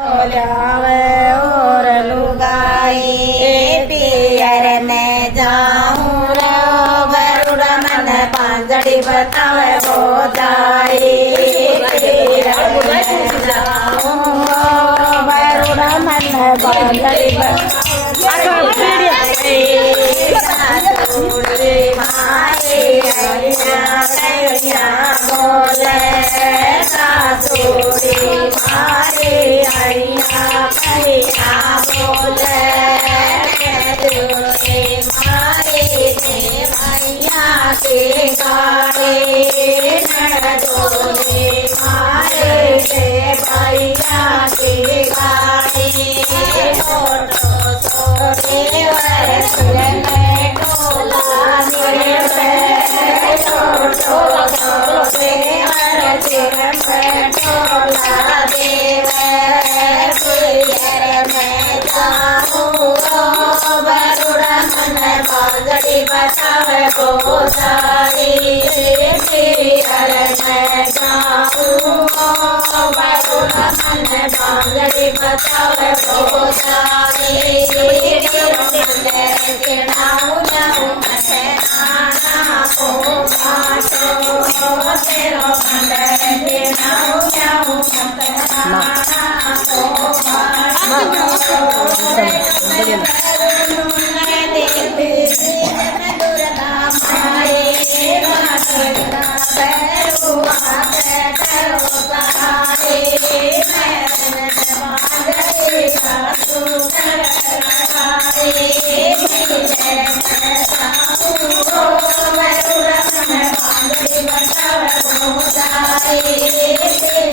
जावे और लुगाई पियर में जाऊं रो बरुड़ा मन पांजड़ी बतावे वो जाई पियर में जाऊं बरुड़ा मन पांजड़ी बोले बतावे गोसाई पियर में जाऊं बरुड़ा मन बांगड़ी बतावे गोसाई नाऊ नाऊ मने आना को बाटो तेरो मन नाऊ नाऊ